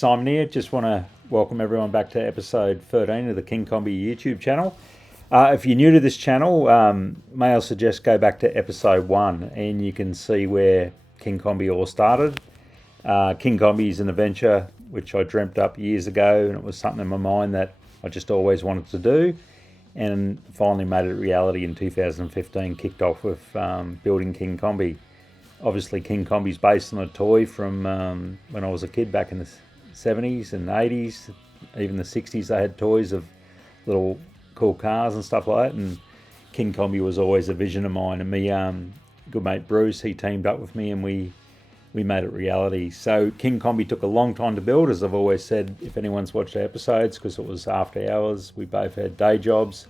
Simon here. Just want to welcome everyone back to episode 13 of the King Kombi YouTube channel. If you're new to this channel, may I suggest go back to episode 1 and you can see where King Kombi all started. King Kombi is an adventure which I dreamt up years ago, and it was something in my mind that I just always wanted to do, and finally made it a reality in 2015. Kicked off with building King Kombi. Obviously, King Kombi is based on a toy from when I was a kid back in the 70s and 80s, even the 60s. They had toys of little cool cars and stuff like that, and King Kombi was always a vision of mine. And me, good mate Bruce, he teamed up with me and we made it reality. So King Kombi took a long time to build, as I've always said, if anyone's watched the episodes, because it was after hours. We both had day jobs,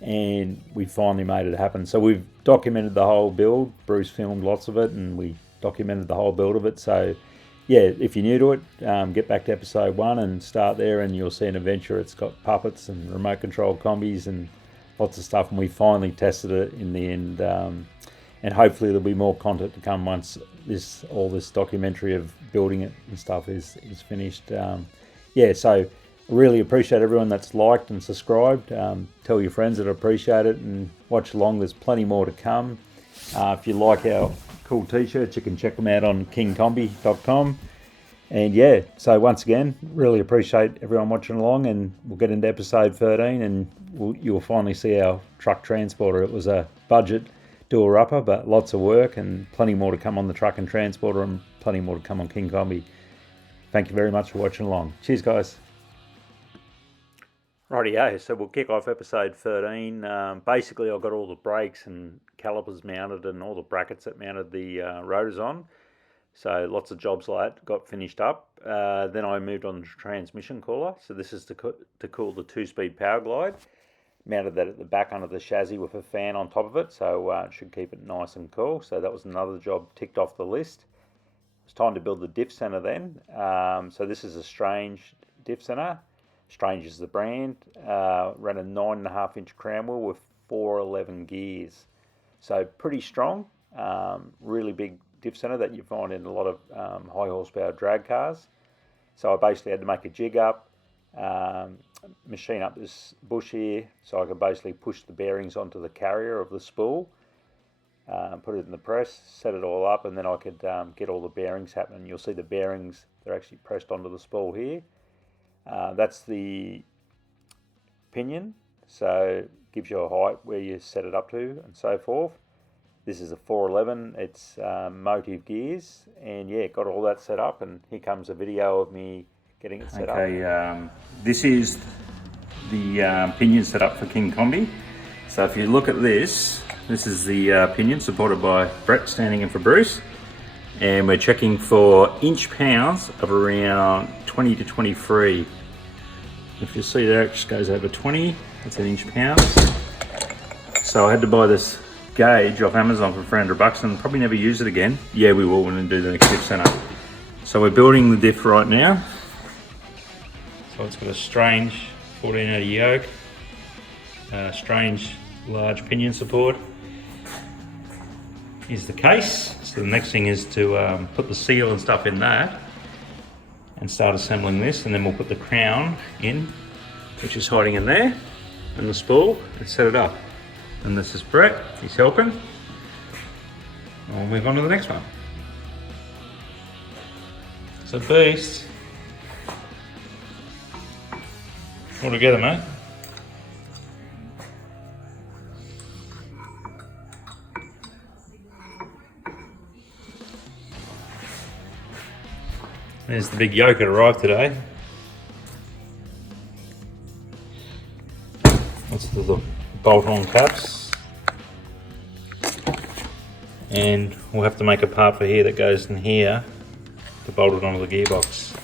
and we finally made it happen. So we've documented the whole build. Bruce filmed lots of it, and we documented the whole build of it. So yeah, if you're new to it, get back to episode 1 and start there, and you'll see an adventure. It's got puppets and remote control combis and lots of stuff, and we finally tested it in the end. And hopefully there'll be more content to come once all this documentary of building it and stuff is finished. Yeah, so I really appreciate everyone that's liked and subscribed. Tell your friends that I appreciate it and watch along. There's plenty more to come. If you like our cool t-shirts, you can check them out on kingkombi.com. And yeah, so once again, really appreciate everyone watching along, and we'll get into episode 13 and you'll finally see our truck transporter. It was a budget doer-upper, but lots of work and plenty more to come on the truck and transporter, and plenty more to come on King Kombi. Thank you very much for watching along. Cheers, guys. Rightio, so we'll kick off episode 13. Basically, I've got all the brakes and calipers mounted and all the brackets that mounted the rotors on. So lots of jobs like that got finished up. Then I moved on to transmission cooler. So this is to cool the 2-speed power glide. Mounted that at the back under the chassis with a fan on top of it, so it should keep it nice and cool. So that was another job ticked off the list. It's time to build the diff center then. So this is a Strange diff center. Strange is the brand. Ran a 9.5-inch crown wheel with 411 gears. So pretty strong. Really big diff center that you find in a lot of high horsepower drag cars. So I basically had to make a jig up, machine up this bush here so I could basically push the bearings onto the carrier of the spool, put it in the press, set it all up, and then I could get all the bearings happening. You'll see the bearings, they're actually pressed onto the spool here. That's the pinion, so it gives you a height where you set it up to and so forth. This is a 411, it's motive gears, and yeah, got all that set up, and here comes a video of me getting it set up. Okay, this is the pinion set up for King Kombi. So if you look at this is the pinion supported by Brett standing in for Bruce, and we're checking for inch pounds of around 20 to 23. If you see there, it just goes over 20, that's an inch pounds. So I had to buy this gauge off Amazon for $300 and probably never use it again. Yeah, we will when we do the next diff center. So we're building the diff right now. So it's got a Strange 1480 yoke, Strange large pinion support. Here's the case. So the next thing is to put the seal and stuff in that and start assembling this, and then we'll put the crown in, which is hiding in there, and the spool, and set it up. And this is Brett, he's helping. And we'll move on to the next one. It's a beast. All together, mate. There's the big yoke that arrived today. That's the bolt-on caps. And we'll have to make a part for here that goes in here to bolt it onto the gearbox.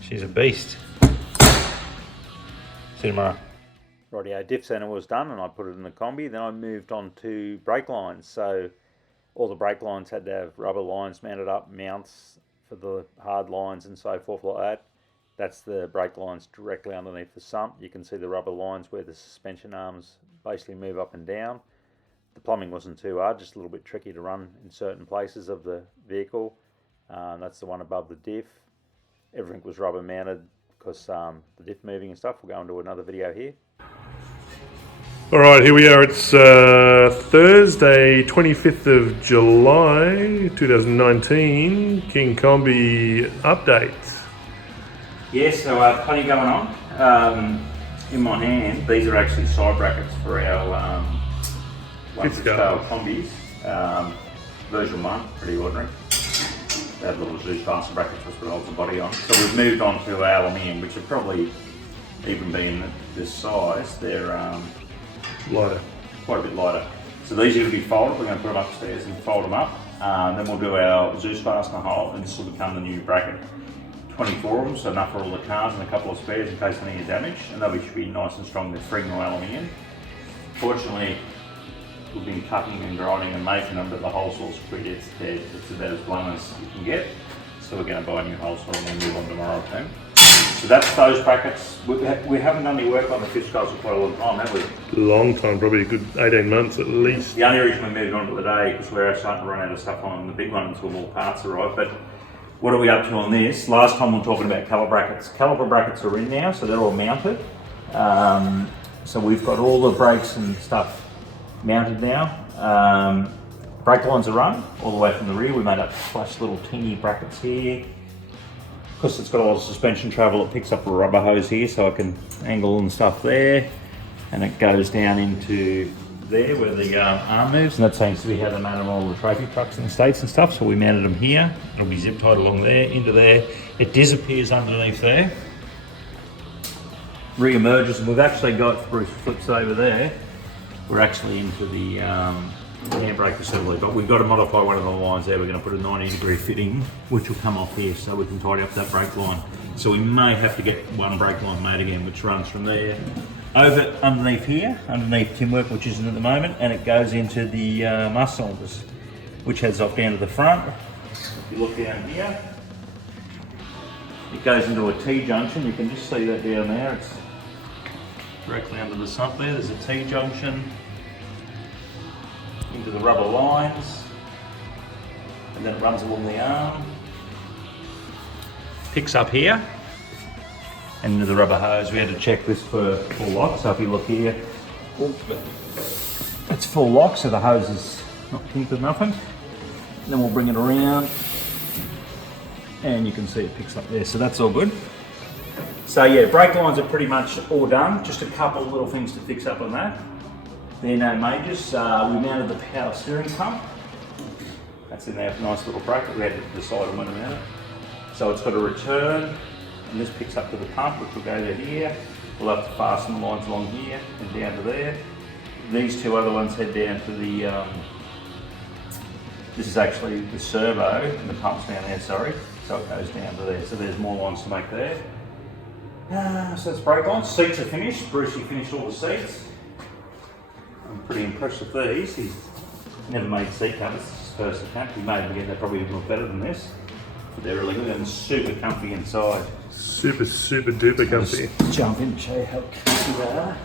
She's a beast. See you tomorrow. Rightio, diff center was done and I put it in the Kombi. Then I moved on to brake lines. So all the brake lines had to have rubber lines mounted up, mounts for the hard lines and so forth like that. That's the brake lines directly underneath the sump. You can see the rubber lines where the suspension arms basically move up and down. The plumbing wasn't too hard, just a little bit tricky to run in certain places of the vehicle. That's the one above the diff. everything was rubber mounted because the diff moving and stuff. We'll go into another video here. All right, here we are. It's Thursday, 25th of July, 2019. King Kombi update. Yes, so plenty going on. In my hand, these are actually side brackets for our one-scale Kombis. Version 1, pretty ordinary. They have little Zeus faster brackets which holds the body on. So we've moved on to aluminium, which have probably, even being this size, they're Lighter. Quite a bit lighter. So these are going to be folded. We're going to put them upstairs and fold them up. Then we'll do our Zeus fastener hole, and this will become the new bracket. 24 of them, so enough for all the cars and a couple of spares in case any are damaged. And they'll should be nice and strong. They're Fringnal aluminium. Fortunately, we've been cutting and grinding and making them, but the whole source quit. It's dead. It's about as blunt as you can get. So we're going to buy a new whole source and we'll move on tomorrow too. So that's those brackets. We haven't done any work on the fifth scales for quite a long time, have we? Long time, probably a good 18 months at least. The only reason we moved on to today because we're starting to run out of stuff on the big one until more parts arrive. But what are we up to on this? Last time we were talking about caliper brackets. Caliper brackets are in now, so they're all mounted. So we've got all the brakes and stuff mounted now. Brake lines are run all the way from the rear. We made up flash little teeny brackets here. Because it's got a lot of suspension travel, it picks up a rubber hose here so I can angle and stuff there, and it goes down into there where the arm moves, and that seems to be how they made them all the trophy trucks in the States and stuff. So we mounted them here. It'll be zip tied along there, into there. It disappears underneath there, re-emerges, and we've actually got, Bruce flips over there, we're actually into the handbrake assembly, but we've got to modify one of the lines there. We're going to put a 90-degree fitting, which will come off here so we can tidy up that brake line. So we may have to get one brake line made again, which runs from there over underneath here, underneath Timwork, which isn't at the moment, and it goes into the mast cylinders, which heads off down to the front. If you look down here, it goes into a T-junction. You can just see that down there. It's directly under the sump there. There's a T-junction into the rubber lines, and then it runs along the arm, picks up here, and into the rubber hose. We had to check this for full lock, so if you look here, it's full lock, so the hose is not kinked or nothing. And then we'll bring it around, and you can see it picks up there, so that's all good. So yeah, brake lines are pretty much all done, just a couple of little things to fix up on that. They're no majors. We mounted the power steering pump. That's in there, nice little bracket. We had to decide on when to mount it. So it's got a return, and this picks up to the pump, which will go to here. We'll have to fasten the lines along here and down to there. These two other ones head down to the, this is actually the servo, and the pump's down there, sorry. So it goes down to there. So there's more lines to make there. So that's brake lines. Seats are finished. Brucey finished all the seats. I'm pretty impressed with these. He's never made seat covers. This is his first attempt. He made them again. They're probably look better than this. But they're really good and super comfy inside. Super duper comfy. Let's jump in and show you how comfy they are.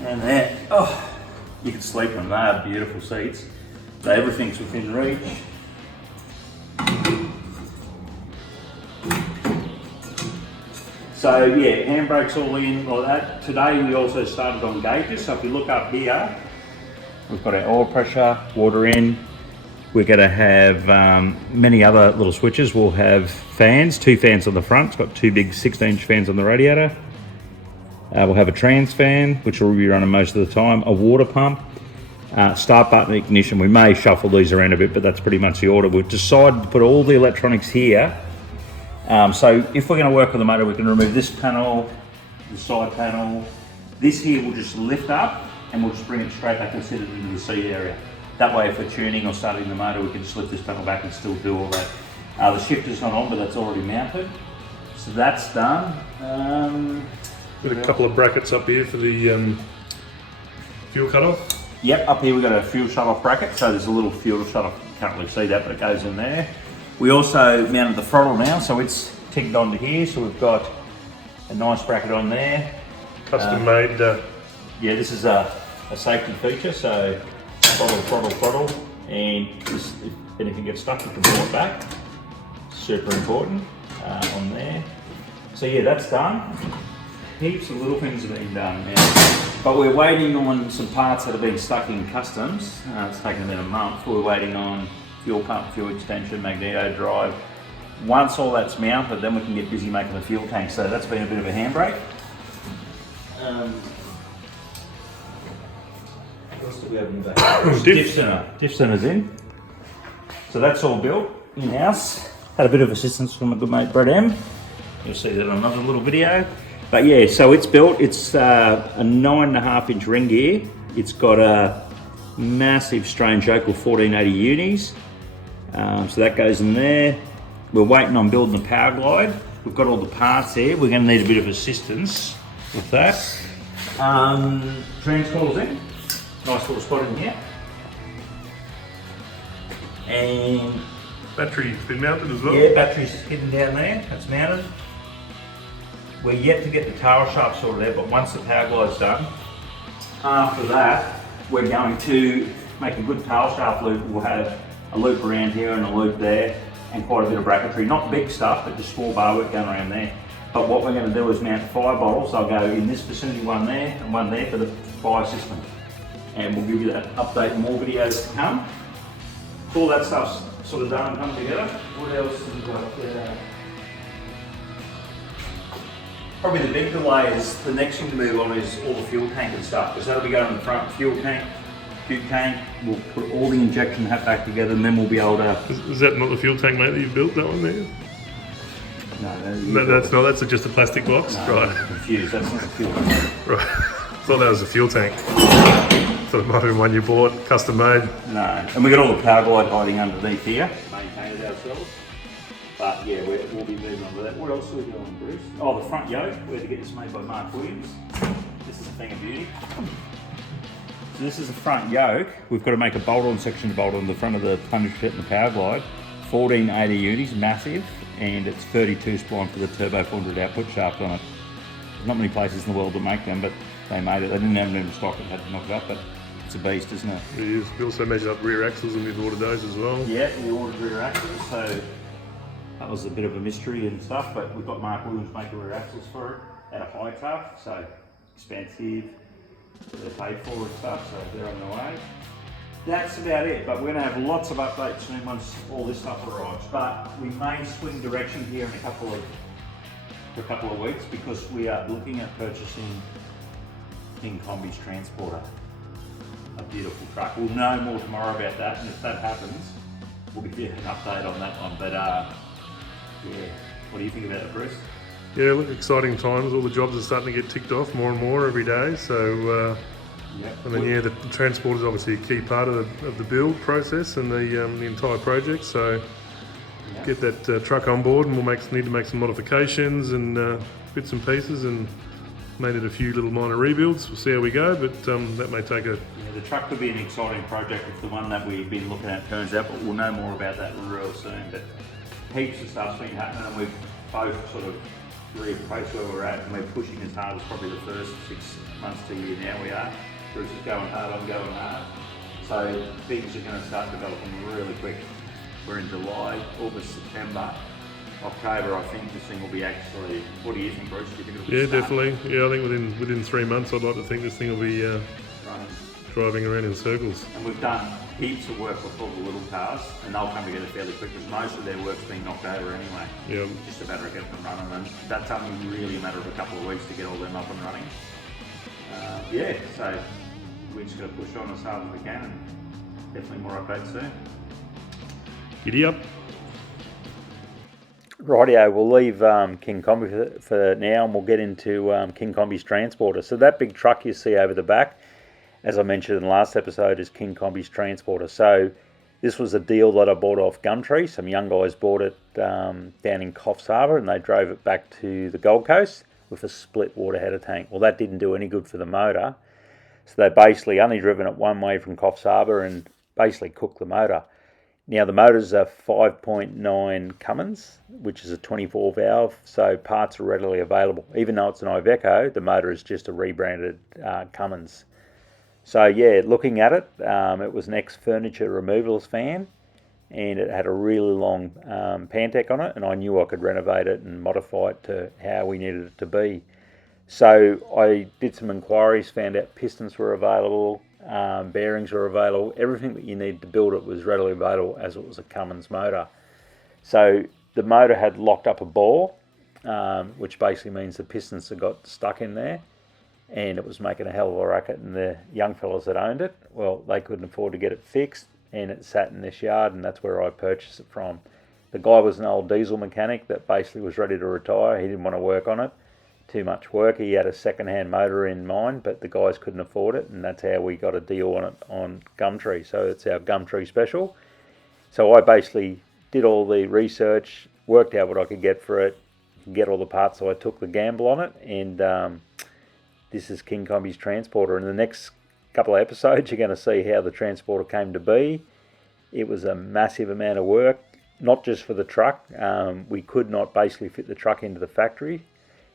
And that, oh, you can sleep in them. They are beautiful seats. So everything's within reach. So yeah, handbrake's all in like that. Today we also started on gauges. So if you look up here, we've got our oil pressure, water in. We're going to have many other little switches. We'll have fans, 2 fans on the front. It's got 2 big 16-inch fans on the radiator. We'll have a trans fan, which will be running most of the time. A water pump, start button, ignition. We may shuffle these around a bit, but that's pretty much the order. We've decided to put all the electronics here. So if we're going to work with the motor, we can remove this panel, the side panel. This here will just lift up and we'll just bring it straight back and sit it into the seat area. That way if we're tuning or starting the motor, we can just lift this panel back and still do all that. The shifter's not on, but that's already mounted. So that's done. Got a couple of brackets up here for the fuel cutoff. Yep, up here we've got a fuel shut-off bracket. So there's a little fuel shut-off, can't really see that, but it goes in there. We also mounted the throttle now, so it's ticked onto here. So we've got a nice bracket on there. Custom made. Yeah, this is a safety feature. So throttle, and this, if anything gets stuck, you can pull it back. Super important. on there. So yeah, that's done. Heaps of little things have been done now. But we're waiting on some parts that have been stuck in customs. It's taken about a month. We're waiting on fuel pump, fuel extension, magneto drive. Once all that's mounted, then we can get busy making the fuel tank. So that's been a bit of a handbrake. What else do we have in the back? Diff center. Diff center's in. So that's all built in-house. Had a bit of assistance from a good mate, Brett M. You'll see that on another little video. But yeah, so it's built. It's a 9.5-inch ring gear. It's got a massive strange yoke of 1480 unis. So that goes in there. We're waiting on building the power glide. We've got all the parts there. We're going to need a bit of assistance with that. Transcoil's in. Nice little spot in here. And battery's been mounted as well? Yeah, battery's hidden down there. That's mounted. We're yet to get the tail shaft sorted out, but once the power glide's done, after that, we're going to make a good tail shaft loop. We'll have a loop around here and a loop there, and quite a bit of bracketry. Not big stuff, but just small bar work going around there. But what we're going to do is mount fire bottles. They'll go in this vicinity, one there, and one there for the fire system. And we'll give you that update, more videos to come. All that stuff's sort of done and come together. What else have we got? Probably the big delay is the next thing to move on is all the fuel tank and stuff, because that'll be going in the front. Fuel tank, we'll put all the injection hat back together, and then we'll be able to... Is that not the fuel tank, mate, that you've built, that one there? No, that's not. That's just a plastic box? No, right. I'm confused, that's not the fuel tank. Right. Thought that was a fuel tank. Thought it might have been one you bought, custom made. No, and we got all the power glide hiding underneath here. Maintain it ourselves. But yeah, we'll be moving on to that. What else are we doing, Bruce? Oh, the front yoke. We had to get this made by Mark Williams. This is a thing of beauty. So this is the front yoke. We've got to make a bolt-on section to bolt on the front of the plunger pit and the power glide. 1480 unis, massive, and it's 32 spline for the turbo 400 output shaft on it. There's not many places in the world that make them, but they made it. They didn't have them in stock, they had to knock it up, but it's a beast, isn't it? It is. We also measured up rear axles, and we've ordered those as well. Yeah, we ordered rear axles, so that was a bit of a mystery and stuff, but we've got Mark Williams making rear axles for it at a high tough, so expensive, they're paid for and stuff, so they're on the way. That's about it, but we're going to have lots of updates soon once all this stuff arrives. But we may swing direction here in a couple of weeks, because we are looking at purchasing King Kombi's transporter. A beautiful truck. We'll know more tomorrow about that, and if that happens, we'll give you an update on that one. But yeah, what do you think about it, Bruce? Yeah, look, exciting times. All the jobs are starting to get ticked off more and more every day. So, I mean, yeah, the transport is obviously a key part of the build process and the entire project. So, get that truck on board, and we'll need to make some modifications and bits and pieces, and made it a few little minor rebuilds. We'll see how we go, but that may take a... Yeah, the truck could be an exciting project if the one that we've been looking at turns out, but we'll know more about that real soon. But heaps of stuff's been happening, and we've both sort of reappraised where we're at, and we're pushing as hard as probably the first 6 months to a year now we are. Bruce is going hard, I'm going hard. So things are going to start developing really quick. We're in July, August, September. October, I think this thing will be actually... What do you think, Bruce? Do you think it'll be definitely. Yeah, I think within 3 months, I'd like to think this thing will be driving around in circles. And we've done heaps of work with all the little cars, and they'll come together fairly quick, because most of their work's been knocked over anyway. Yeah. Just a matter of getting them running, and that's only really a matter of a couple of weeks to get all them up and running. So we're just going to push on as hard as we can, and definitely more updates soon. Giddy up. Rightio, we'll leave King Kombi for now, and we'll get into King Kombi's transporter. So that big truck you see over the back, as I mentioned in the last episode, is King Kombi's transporter. So this was a deal that I bought off Gumtree. Some young guys bought it down in Coffs Harbour, and they drove it back to the Gold Coast with a split water header tank. Well, that didn't do any good for the motor. So they basically only driven it one way from Coffs Harbour and basically cooked the motor. Now the motor's a 5.9 Cummins, which is a 24 valve, so parts are readily available. Even though it's an Iveco, the motor is just a rebranded Cummins. So yeah, looking at it, it was an ex-furniture removals van, and it had a really long Pantec on it, and I knew I could renovate it and modify it to how we needed it to be. So I did some inquiries, found out pistons were available, bearings were available, everything that you needed to build it was readily available, as it was a Cummins motor. So the motor had locked up a ball, which basically means the pistons had got stuck in there, and it was making a hell of a racket, and the young fellas that owned it, well, they couldn't afford to get it fixed, and it sat in this yard, and that's where I purchased it from. The guy was an old diesel mechanic that basically was ready to retire. He didn't want to work on it, too much work. He had a second-hand motor in mind, but the guys couldn't afford it, and that's how we got a deal on it on Gumtree. So it's our Gumtree special. So I basically did all the research, worked out what I could get for it, get all the parts, so I took the gamble on it, and this is King Kombi's transporter. In the next couple of episodes, you're going to see how the transporter came to be. It was a massive amount of work, not just for the truck. We could not basically fit the truck into the factory.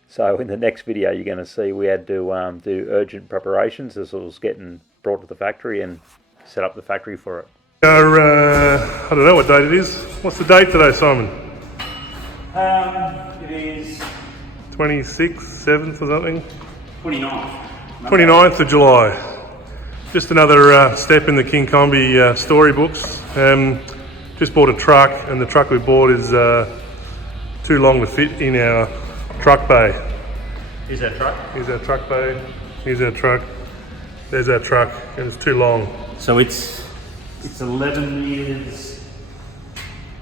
So in the next video, you're going to see we had to do urgent preparations as it was getting brought to the factory and set up the factory for it. I don't know what date it is. What's the date today, Simon? It is 26th, 7th or something? 29th. 29th of July. Just another step in the King Kombi storybooks. Just bought a truck, and the truck we bought is too long to fit in our truck bay. Here's our truck. Here's our truck bay. Here's our truck. There's our truck, and it's too long. So it's 11 metres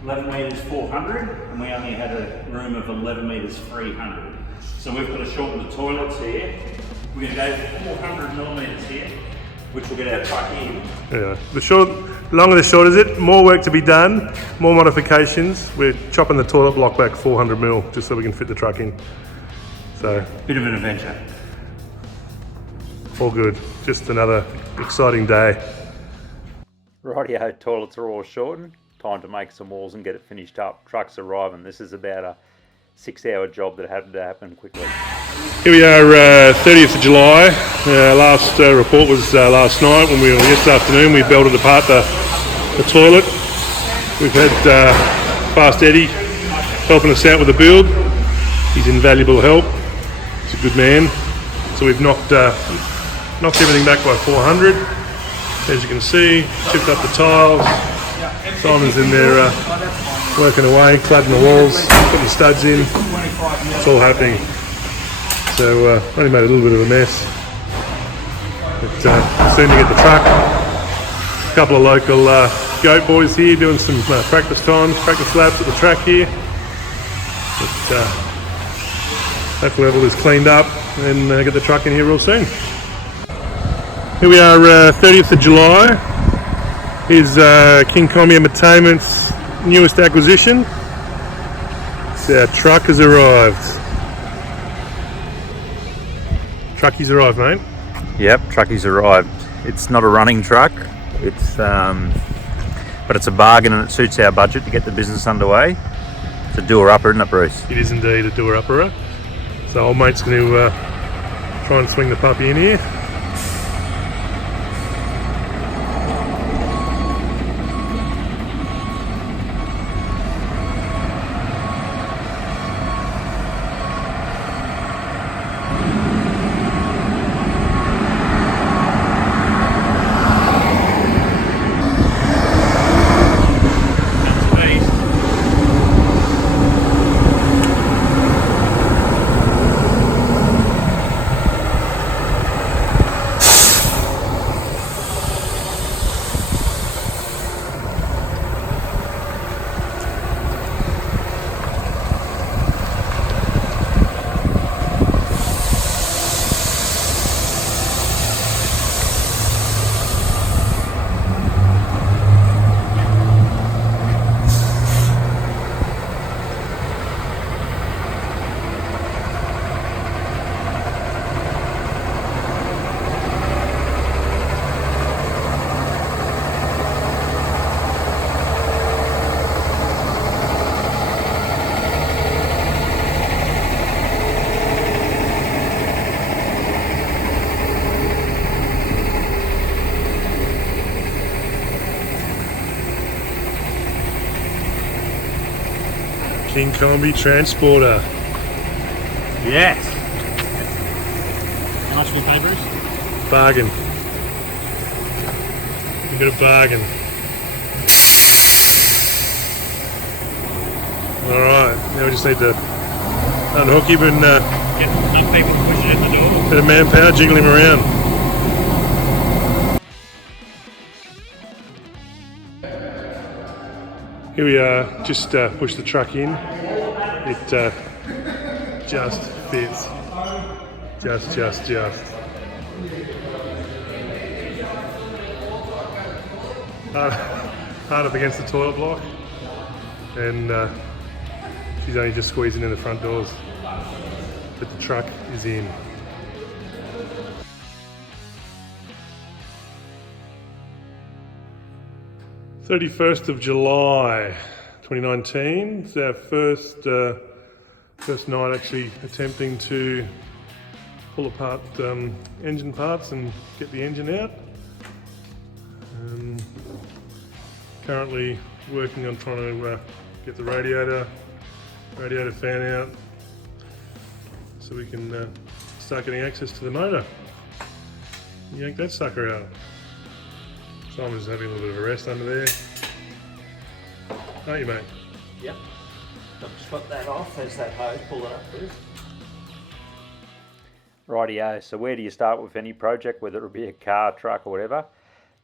400, and we only had a room of 11 metres 300. So we've got to shorten the toilets here. We're going to go 400 millimetres here, which will get our truck in. Yeah. The long and the short is it, more work to be done, more modifications. We're chopping the toilet block back 400 mil just so we can fit the truck in. So bit of an adventure. All good. Just another exciting day. Rightio, toilets are all shortened. Time to make some walls and get it finished up. Truck's arriving. This is about a 6-hour job that had to happen quickly. Here we are, 30th of July. Last report was last night when we were yesterday afternoon. We belted apart the toilet. We've had Fast Eddie helping us out with the build. He's invaluable help. He's a good man. So we've knocked everything back by 400. As you can see, chipped up the tiles. Simon's in there working away, cladding the walls, putting the studs in. It's all happening. So only made a little bit of a mess. But soon to get the truck. A couple of local goat boys here doing some practice laps at the track here. But hopefully have all this cleaned up and get the truck in here real soon. Here we are, 30th of July. Here's King Kombi Entertainment's newest acquisition. So our truck has arrived. Trucky's arrived, mate. Yep, trucky's arrived. It's not a running truck. It's but it's a bargain, and it suits our budget to get the business underway. It's a doer-upper, isn't it, Bruce? It is indeed a doer-upper. So old mate's going to try and swing the puppy in here. King Kombi transporter. Yes. How much do we pay, Bruce? Bargain. You got a bargain. Alright, now we just need to unhook him and Get some people to push it in the door. bit of manpower, jiggle him around. Here we are, just pushed the truck in. It just fits. Just. Hard up against the toilet block, and she's only just squeezing in the front doors, but the truck is in. "31st of July 2019, it's our first night actually attempting to pull apart engine parts and get the engine out. Currently working on trying to get the radiator fan out so we can start getting access to the motor. Yank that sucker out. Simon's having a little bit of a rest under there. Aren't you, mate? Yep. Just put that off. There's that hose. Pull it up, please. Rightio. So where do you start with any project, whether it be a car, truck, or whatever?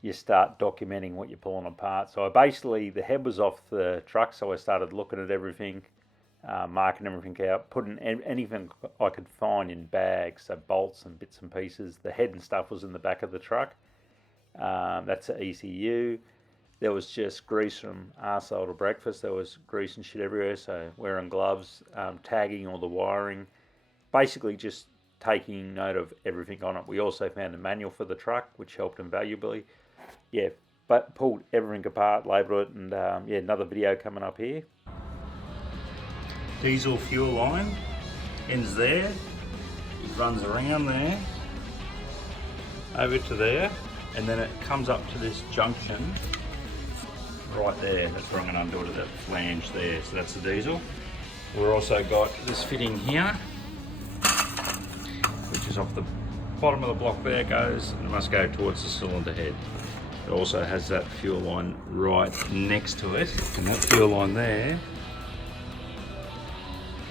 You start documenting what you're pulling apart. So the head was off the truck, so I started looking at everything, marking everything out, putting anything I could find in bags, so bolts and bits and pieces. The head and stuff was in the back of the truck. That's the ECU. There was just grease from arsehole to breakfast. There was grease and shit everywhere, so wearing gloves, tagging all the wiring, basically just taking note of everything on it. We also found a manual for the truck, which helped invaluably. Yeah, but pulled everything apart, labelled it, and yeah, another video coming up here. Diesel fuel line ends there. It runs around there, over to there, and then it comes up to this junction right there. That's where I'm going to undo it, that flange there. So that's the diesel. We've also got this fitting here, which is off the bottom of the block there, goes and it must go towards the cylinder head. It also has that fuel line right next to it, and that fuel line there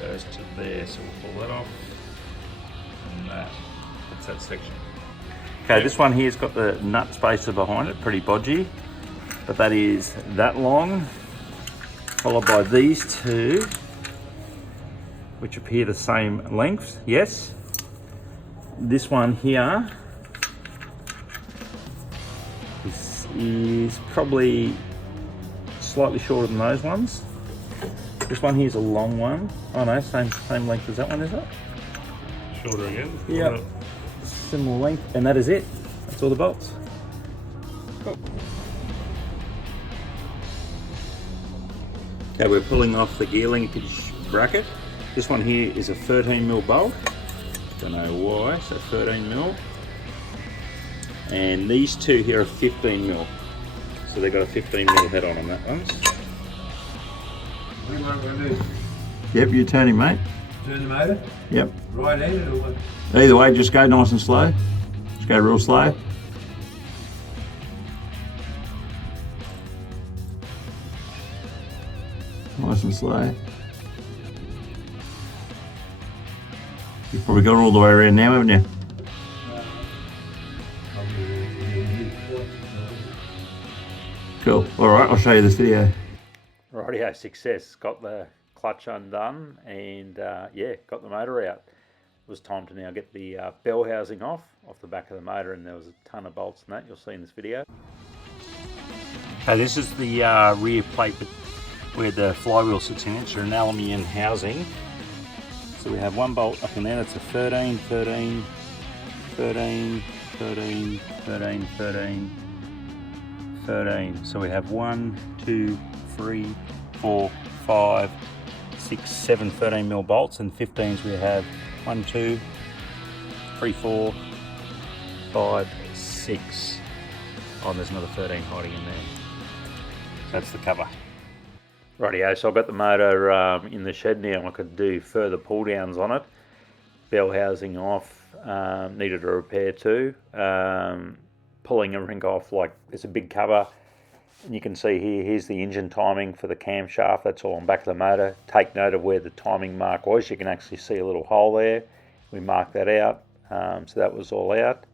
goes to there, so we'll pull that off, and that's that section. Okay, this one here's got the nut spacer behind it, pretty bodgy, but that is that long, followed by these two, which appear the same length, yes. This one here is probably slightly shorter than those ones. This one here is a long one. Oh no, same length as that one, is it? Shorter again? Yep. Similar length, and that is it. That's all the bolts. Cool. Okay, we're pulling off the gear linkage bracket. This one here is a 13mm bolt. Don't know why, so 13mm. And these two here are 15mm. So they've got a 15mm head on them, that one's. What am I going to do? Yep, you're turning, mate. Turn the motor? Yep. Right-handed or what? Either way, just go nice and slow. Just go real slow. Nice and slow. You've probably got it all the way around now, haven't you? Cool. Alright, I'll show you this video. Rightio, success. Got the clutch undone and yeah, got the motor out. It was time to now get the bell housing off the back of the motor, and there was a ton of bolts in that you'll see in this video. Okay, this is the rear plate where the flywheel sits in. It's an aluminium housing. So we have one bolt up in there, that's a 13, 13, 13, 13, 13, 13, 13. So we have 1, 2, 3, 4, 5, 6, 7 13mm bolts, and 15s we have 1, 2, 3, 4, 5, 6. Oh, and there's another 13 hiding in there. So that's the cover. Rightio, so I've got the motor in the shed now. I could do further pull downs on it. Bell housing off, needed a repair too. Pulling everything off, like there's a big cover. And you can see here's the engine timing for the camshaft. That's all on the back of the motor. Take note of where the timing mark was. You can actually see a little hole there. We marked that out. So that was all out.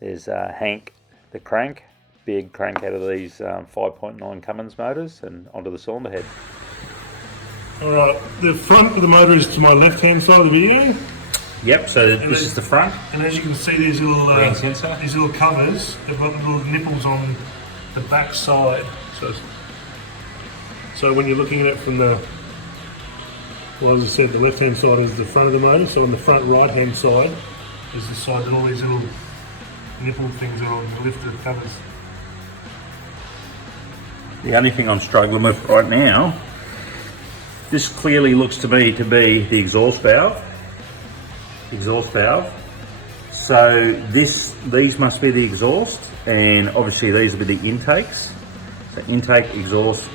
There's Hank, the crank. Big crank out of these 5.9 Cummins motors and onto the cylinder head. Alright, the front of the motor is to my left hand side of the video. Yep, so this is the front. And as you can see, these little covers, they've got little nipples on the back side. So when you're looking at it from the, well, as I said, the left hand side is the front of the motor. So on the front right hand side is the side that all these little nipple things are on the lifted covers. The only thing I'm struggling with right now, this clearly looks to me to be the exhaust valve. So these must be the exhaust, and obviously these will be the intakes. So intake, exhaust,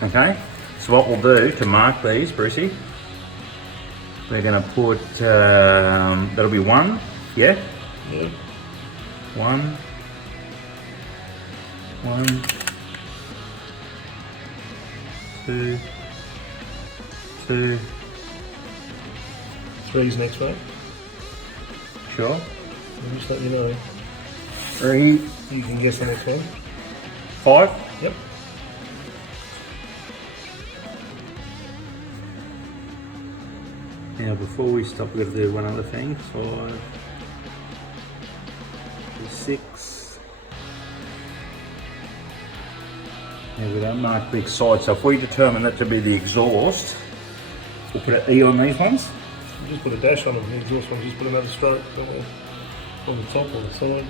okay? So what we'll do to mark these, Brucey, we're gonna put, that'll be one, yeah? Yeah. One. Two. Three's next, mate. Sure. I'll just let you know. Three. You can guess the next one. 5. Yep. Now before we stop, we've got to do one other thing. 5. 6. Now we don't mark the side, so if we determine that to be the exhaust, we'll put an E on these ones. Just put a dash on them, the exhaust one, just put another stroke on the top or the side.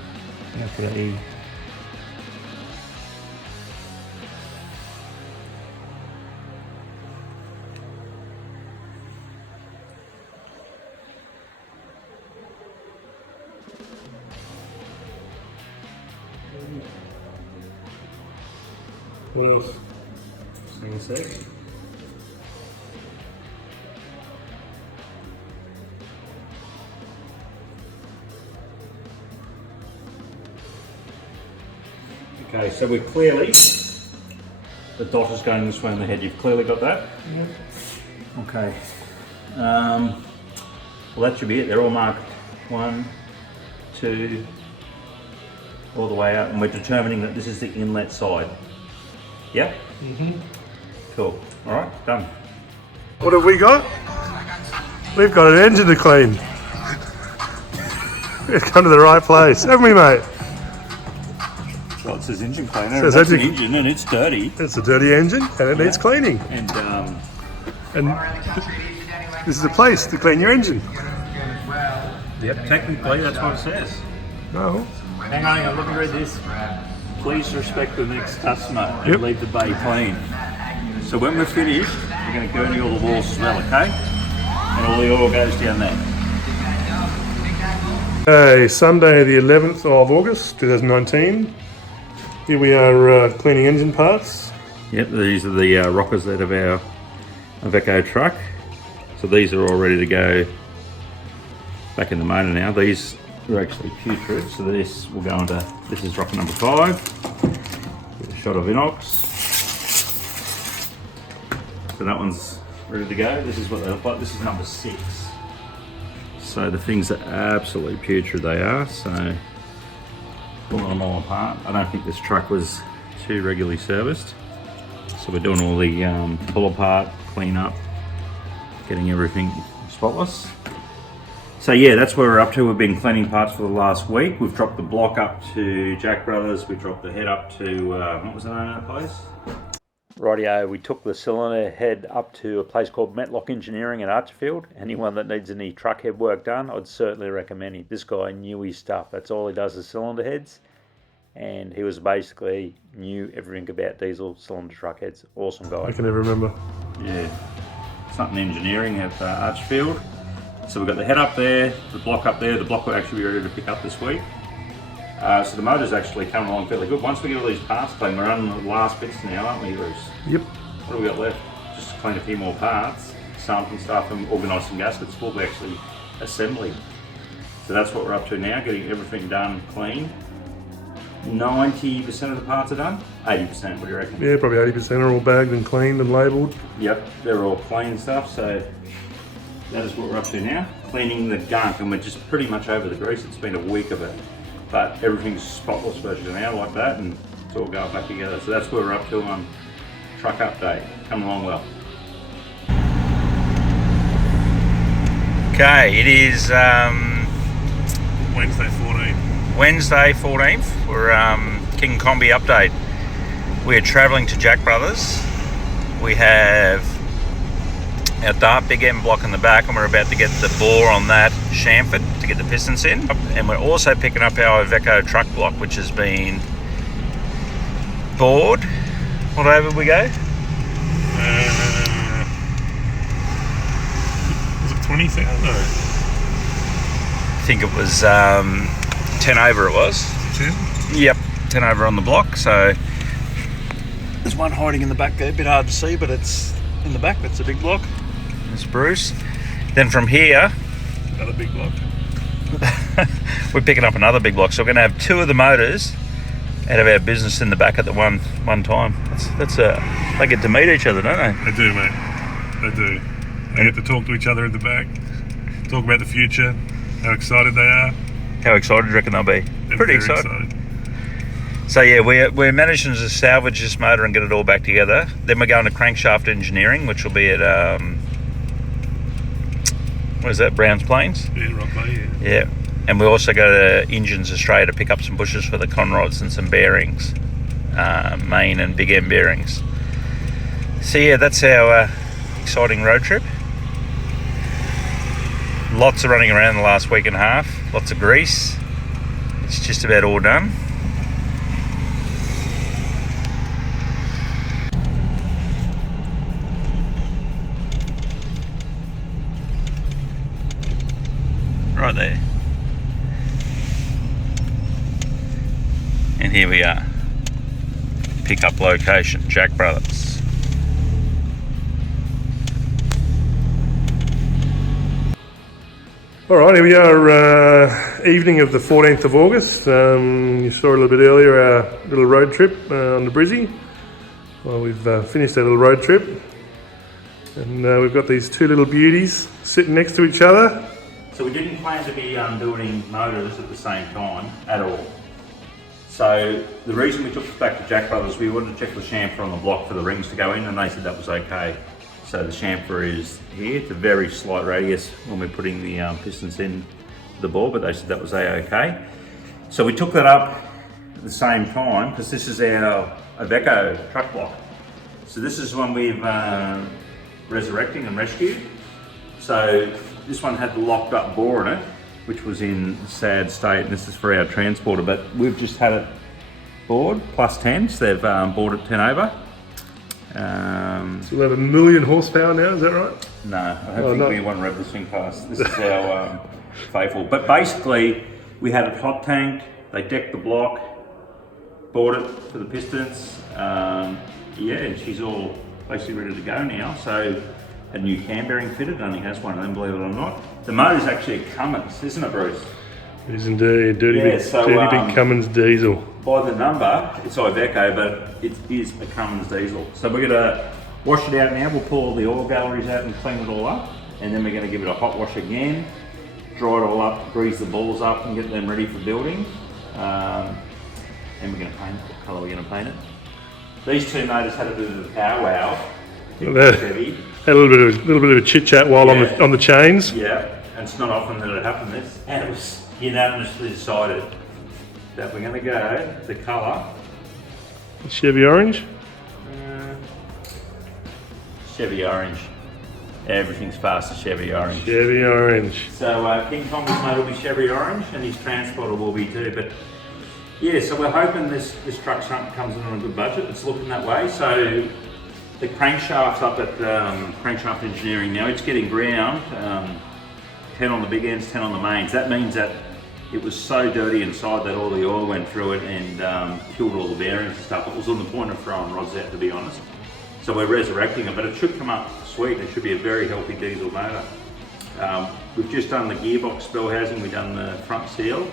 Yeah, put an E. What else? Hang on a sec. Okay, so we're clearly, the dot is going this way on the head. You've clearly got that? Yep. Okay. Well, that should be it. They're all marked 1, 2, all the way out, and we're determining that this is the inlet side. Yep? Mm-hmm. Cool. All right, done. What have we got? We've got an engine to clean. We've come to the right place, haven't we, mate? Well, it says engine cleaner. Says That's an engine- engine and it's dirty. It's a dirty engine and it needs cleaning. And This is a place to clean your engine. yep, technically that's what it says. No. Hang on, look and read this. Please respect the next customer and Yep. leave the bay clean. So when we're finished, we're going to gurney all the walls as well, okay? And all the oil goes down there. Okay, Sunday the 11th of August 2019. Here we are cleaning engine parts. Yep, these are the rockers out of our Iveco truck. So these are all ready to go back in the motor now. These are actually putrid, so this will go into, this is rocker number 5. Get a shot of inox. So that one's ready to go. This is what they look like. This is number 6. So the things are absolutely putrid, they are. So pulling them all apart. I don't think this truck was too regularly serviced. So we're doing all the pull apart, clean up, getting everything spotless. So yeah, that's where we're up to. We've been cleaning parts for the last week. We've dropped the block up to Jack Brothers. We dropped the head up to, what was the name of that place? Rightio, we took the cylinder head up to a place called Metlock Engineering in Archerfield. Anyone that needs any truck head work done, I'd certainly recommend him. This guy knew his stuff. That's all he does is cylinder heads. And he was basically knew everything about diesel cylinder truck heads. Awesome guy. I can never remember. Yeah, something engineering at Archfield. So we've got the head up there, the block up there. The block will actually be ready to pick up this week. So the motor's actually coming along fairly good. Once we get all these parts clean, we're on the last bits now, aren't we, Bruce? Yep. What have we got left? just to clean a few more parts, sampling stuff and organise some gaskets before we actually assembly. So that's what we're up to now, getting everything done clean. 90% of the parts are done? 80%, what do you reckon? Yeah, probably 80% are all bagged and cleaned and labelled. Yep, they're all clean stuff, so that is what we're up to now. Cleaning the gunk, and we're just pretty much over the grease. It's been a week of it, but everything's spotless version now, like that, and it's all going back together. So that's where we're up to on truck update. Coming along well. Okay, it is Wednesday 14th. Wednesday 14th. We're King Kombi update. We're travelling to Jack Brothers. We have our dart big end block in the back, and we're about to get the bore on that chamfered to get the pistons in. And we're also picking up our Iveco truck block, which has been bored. What over we go? Was it 20,000? No. I think it was 10 over it was. 10? Yep, 10 over on the block. So there's one hiding in the back there, a bit hard to see, but it's in the back. That's a big block. That's Bruce. Then from here, Another big block. we're picking up another big block. So we're going to have two of the motors out of our business in the back at the one time. That's they get to meet each other, don't they? They do, mate. They do. They get to talk to each other in the back, talk about the future, how excited they are. How excited do you reckon they'll be? They're Pretty very excited. So yeah, we're managing to salvage this motor and get it all back together. Then we're going to crankshaft engineering, which will be at what is that, Browns Plains? Yeah, right, mate, yeah. Yeah, and we also go to Engines Australia to pick up some bushes for the conrods and some bearings, main and big end bearings. So yeah, that's our exciting road trip. Lots of running around the last week and a half, lots of grease. It's just about all done. Right there. And here we are. Pickup location, Jack Brothers. Alright, here we are, evening of the 14th of August. You saw a little bit earlier our little road trip on the Brizzy. Well, we've finished our little road trip. And we've got these two little beauties sitting next to each other. So we didn't plan to be building motors at the same time at all. So the reason we took this back to Jack Brothers, we wanted to check the chamfer on the block for the rings to go in, and they said that was okay. So the chamfer is here. It's a very slight radius when we're putting the pistons in the bore, but they said that was okay. So we took that up at the same time because this is our Iveco truck block. So this is one we've resurrecting and rescued. So this one had the locked up bore in it, which was in a sad state, and this is for our transporter, but we've just had it bored, plus 10, so they've bored it 10 over. So we'll have 1 million horsepower now, is that right? No, I don't think we want to rev this thing past. This is our faithful. But basically, we had it hot tanked, they decked the block, bored it for the pistons. Yeah, and she's all basically ready to go now. So a new cam bearing fitted, only has one of them, believe it or not. The motor's actually a Cummins, isn't it, Bruce? It is indeed, dirty big Cummins diesel. By the number, it's Iveco, but it is a Cummins diesel. So we're gonna wash it out now. We'll pull all the oil galleries out and clean it all up. And then we're gonna give it a hot wash again, dry it all up, grease the balls up and get them ready for building. And we're gonna paint it. What colour are we gonna paint it? These two motors had a bit of a powwow. Heavy. Had a little bit of a chit chat while on the chains. Yeah, and it's not often that it happens this. And it was unanimously decided that we're going to go the colour Chevy orange. Chevy orange. Everything's fast as Chevy orange. Chevy orange. So King Kombi's motor will be Chevy orange, and his transporter will be too. But yeah, so we're hoping this truck comes in on a good budget. It's looking that way. So the crankshaft's up at Crankshaft Engineering now. It's getting ground, 10 on the big ends, 10 on the mains. That means that it was so dirty inside that all the oil went through it and killed all the bearings and stuff. It was on the point of throwing rods out, to be honest. So we're resurrecting it, but it should come up sweet. It should be a very healthy diesel motor. We've just done the gearbox bell housing. We've done the front seal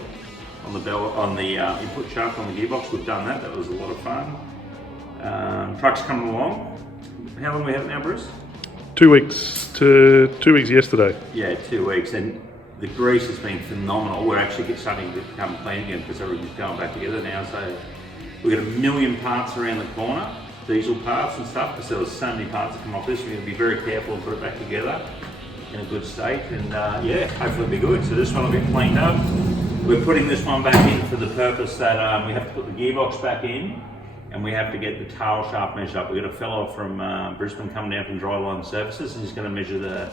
on the input shaft on the gearbox. We've done that. That was a lot of fun. Truck's coming along. How long have we had it now, Bruce? 2 weeks to 2 weeks yesterday. Yeah, 2 weeks, and the grease has been phenomenal. We're actually starting to become clean again because everything's going back together now. So we've got 1 million parts around the corner, diesel parts and stuff, because there was so many parts that come off this. We're going to be very careful and put it back together in a good state, and yeah, hopefully it'll be good. So this one will get cleaned up. We're putting this one back in for the purpose that we have to put the gearbox back in, and we have to get the tail shaft measured up. We've got a fellow from Brisbane coming down from Dryline Services, and he's going to measure the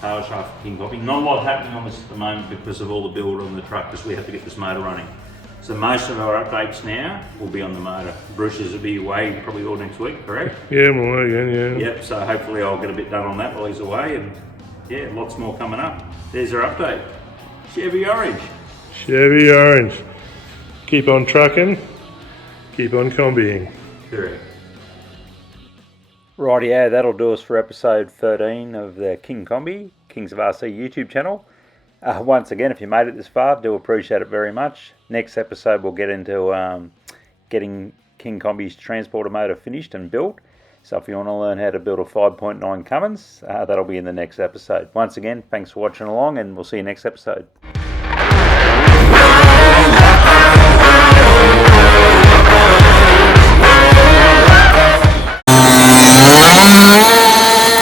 tail shaft for King Kombi. Not a lot happening on this at the moment because of all the build on the truck, because we have to get this motor running. So most of our updates now will be on the motor. Bruce's will be away probably all next week, correct? Yeah, I'm away again, yeah. Yep, so hopefully I'll get a bit done on that while he's away, and yeah, lots more coming up. There's our update. Chevy Orange. Chevy Orange. Keep on trucking, keep on combiing. Correct. Rightio, that'll do us for episode 13 of the King Kombi, Kings of RC YouTube channel. Once again, if you made it this far, do appreciate it very much. Next episode we'll get into getting King Kombi's transporter motor finished and built. So if you want to learn how to build a 5.9 Cummins, that'll be in the next episode. Once again, thanks for watching along, and we'll see you next episode.